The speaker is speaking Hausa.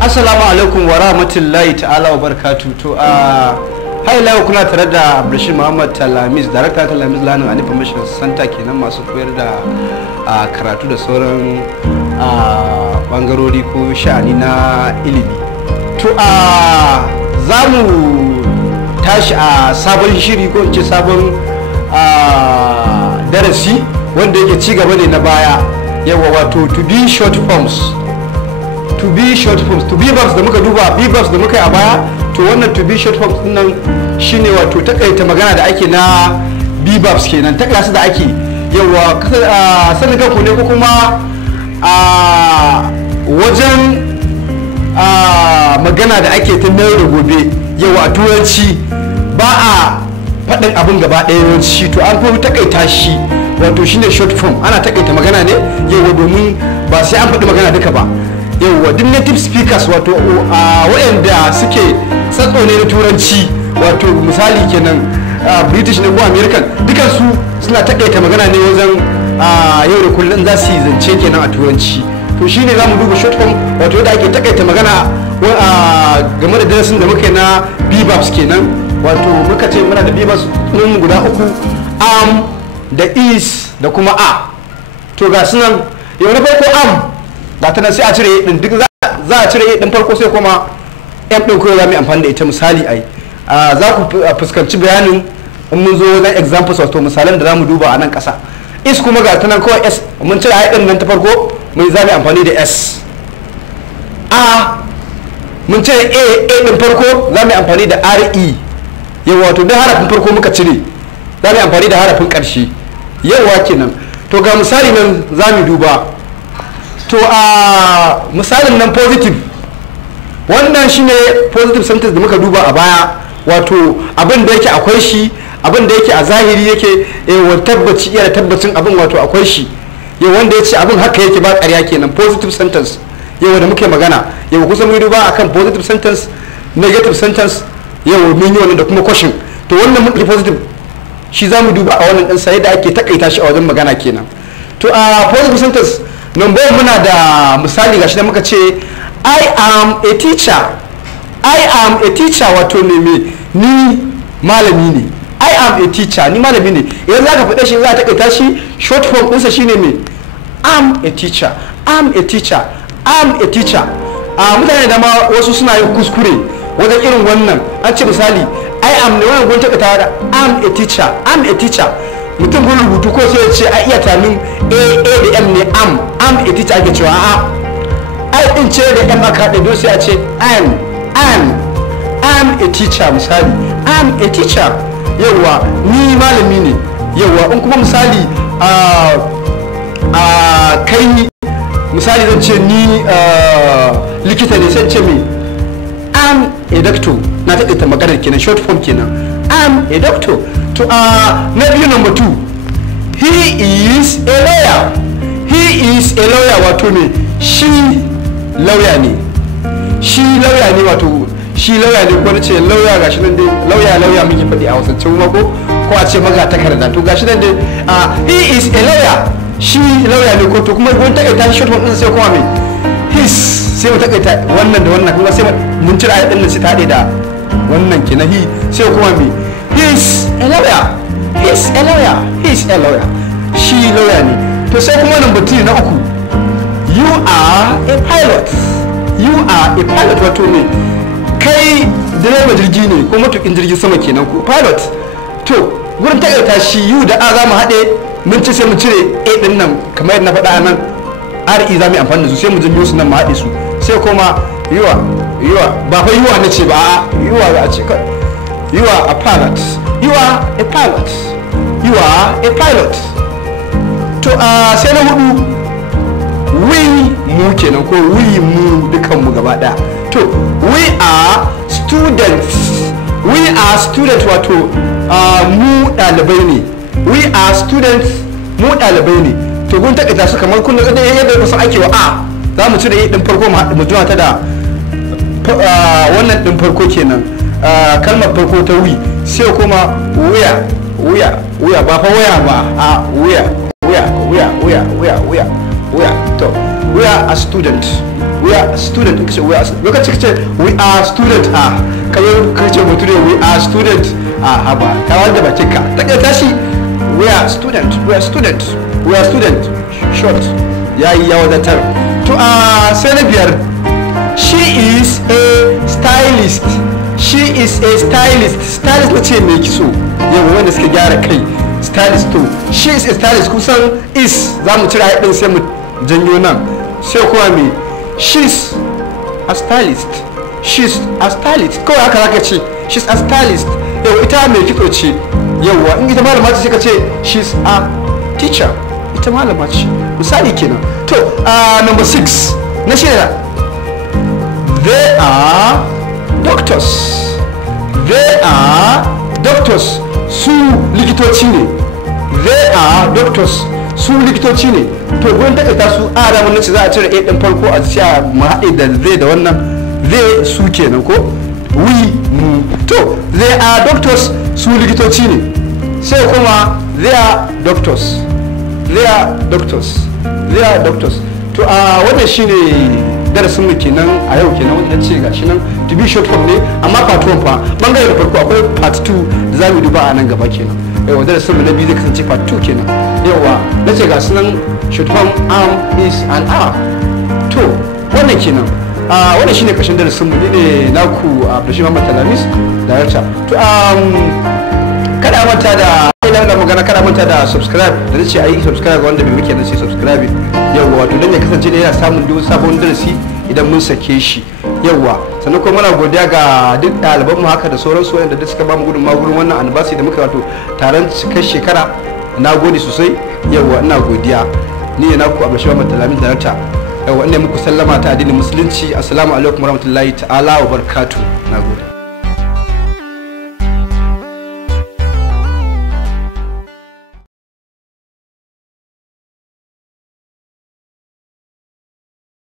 Assalamu alaikum wa rahmatullahi ta'ala wa barakatuh. To haila kuna tare da Abdulrashid Muhammad Talamis, Director Talamis Learning and Information Center kenan, masu koyar da karatu da sauran bangarori ko sha'ani na ilimi. To za mu tashi a sabon shiri ko in ce sabon darasi wanda yake ci gaba ne na baya, yawa wato to be short forms. To be short forms, to be verbs da muka duba, be verbs da muka yi a baya, to wannan to be short forms din nan shine wato takaita magana da ake na be verbs kenan, takaita su da ake yawa sanin kanku ne ko kuma wajen magana da ake ta yau da gobe, yawa a turanci ba a faɗin abin gaba ɗaya yawanci, to an fi takaita shi wato shine short form, ana takaita magana ne yawa domin ba sai an faɗi magana duka ba. yauwa duk native speakers wato waɗanda suke tsatso ne na turanci, wato misali kenan british ne ko american, dukansu suna takaita magana ne wajen yau da kullum za su yi zance kenan a turanci. to shine za mu duba short form wato yadda ake takaita magana game da darasin da muka yi na bebabs kenan, wato muka ce muna da bebabs ɗin guda uku, am da is da kuma a. to ga sunan yau na farko am ba ta nan sai a cire din, duk za a cire din farko sai kuma m din kawai za mu yi amfani da ita. misali ai za ku fuskanci bayanin in mun zo wajen examples wato misalan da za mu duba a nan ƙasa. is kuma ga ta nan kawai s, mun cire ai din nan ta farko mun za mu yi amfani da s. a mun cire a din farko za mu yi amfani da re, yawa wato duk harafin farko muka cire za mu yi amfani da harafin ƙarshe, yawa kenan. to ga misali nan za mu duba. to misalin nan positive, wannan shine positive sentence da muka duba a baya, wato abin da yake akwai shi, abin da yake a zahiri yake tabbaci iya da tabbacin abin, wato akwai shi yau, wanda ya ce abin haka yake ba ƙarya kenan, positive sentence yau da muke magana yau. kusan mun duba akan positive sentence, negative sentence yau mun yi wannan da kuma question. to wannan mun positive shi za mu duba a wannan ɗin sa yadda ake takaita shi a wajen magana kenan. to positive sentence number muna da misali gashi da muka ce I am a teacher. I am a teacher wato ne ni malami ne. I am a teacher, ni malami ne. Idan za ka faɗe shi za ta kaita shi short form ɗinsa shine me am a teacher, am a teacher, am a teacher. Mutane da ma wasu suna yin kuskure wajen irin wannan, an ce misali I am ne wannan gwamnati ta da am a teacher, am a teacher. mutum ko rubutu ko sai ya ce a iya tamin a da m ne am a teacher ake cewa a din ce da m aka haɗe don sai a ce am a teacher. misali am a teacher, yawa ni malami ne, yawa. in kuma misali kai misali zan ce ni likita ne, sai ce me am a doctor, na taƙaita maganar kenan, short form kenan, am a doctor. to na biyu number 2, he is a lawyer. He is a lawyer wato ne shi lawyer ne, shi lawyer ne, wato shi lawyer ne, ko nace lawyer gashi nan dai lawyer muke faɗi a Hausance kuma ko a ce maga takarda. to gashi nan dai he is a lawyer, shi lawyer ne ko. to kuma wani takaita short form din sai kuma me his, sai mu takaita wannan da wannan, kuma sai mun cire ayat din nan sai ta haɗe da wannan kenan he, sai kuma me he's a lawyer, he's a lawyer, he's a lawyer, shi lawyer ne. to sai kuma number 3 na uku, you are a pilot. You are a pilot wato ne kai direba jirgi ne ko matukin jirgin sama kenan ko pilot. to gurin takaita shi you da a za mu haɗe, mun ci sai mu cire a din nan kamar yadda na faɗa nan, re za mu yi amfani da su, sai mu janyo su nan mu haɗe su, sai kuma you are ba fa you are na ce ba, you are za a ce kai you are a pilot, you are a pilot, you are a pilot. to sai na hudu, we mu kenan ko we mu dukanmu gaba daya. to we are students, we are students wato mu ɗalibai ne, we are students, mu ɗalibai ne. to gun takaita su kamar kullum yadda kusan ake wa a, za mu cire din farko mu jima ta da wannan din farko kenan, kalmar farko ta wi, sai kuma wuya ba fa waya ba, a wuya to we are a student kace we are lokacin kace we are student kamar kace mutum we are student haba ka wanda bace ka take tashi we are student short yayi ya wadatar to sai na biyar she is a stylist nace me kiso yau wanda suka gyara kai stylist to she is a stylist kusan is zamu cira haɗin sai mu janyo nan sai kuma me she's a stylist kawai haka zaka ce she's a stylist yau ita mai kitso ce yauwa in ita malama ce sai ka ce she's a teacher ita malama ce misali kenan to number 6 na shida they are doctors su likitoci ne su likitoci ne to gurin takaita su ara mun nace za a cire a din farko a tsaya mu haɗe da zai da wannan zai su kenan ko we mu to they are doctors su likitoci ne sai kuma they are doctors to wannan shine darasin mu kenan a yau kenan wanda ce gashi nan to be short form ne amma part 1 fa bangare da farko akwai part 2 da zamu duba a nan gaba kenan yawa darasin mu na biyu zai kasance part 2 kenan yawa nace ga sunan short form is and are to wannan kenan wannan shine kashin darasin mu ne naku Abdulrashid Muhammad Talamis director to kada manta da idan da magana kada manta da subscribe da nace ayi subscribe wanda bai muke nace subscribe yawa wato dan ya kasance ne yana samun duk sabon darasi idan mun sake shi yawa sannan kuma muna godiya ga duk ɗaliban mu haka da sauransu wanda duk suka ba mu gudunmawa gurin wannan anniversary da muka wato taron cikar shekara na gode sosai yawa ina godiya ni ne naku Abdulrashid Muhammad Talamis director yawa ina muku sallama ta addinin musulunci assalamu alaikum warahmatullahi ta'ala wa barakatuh nagode.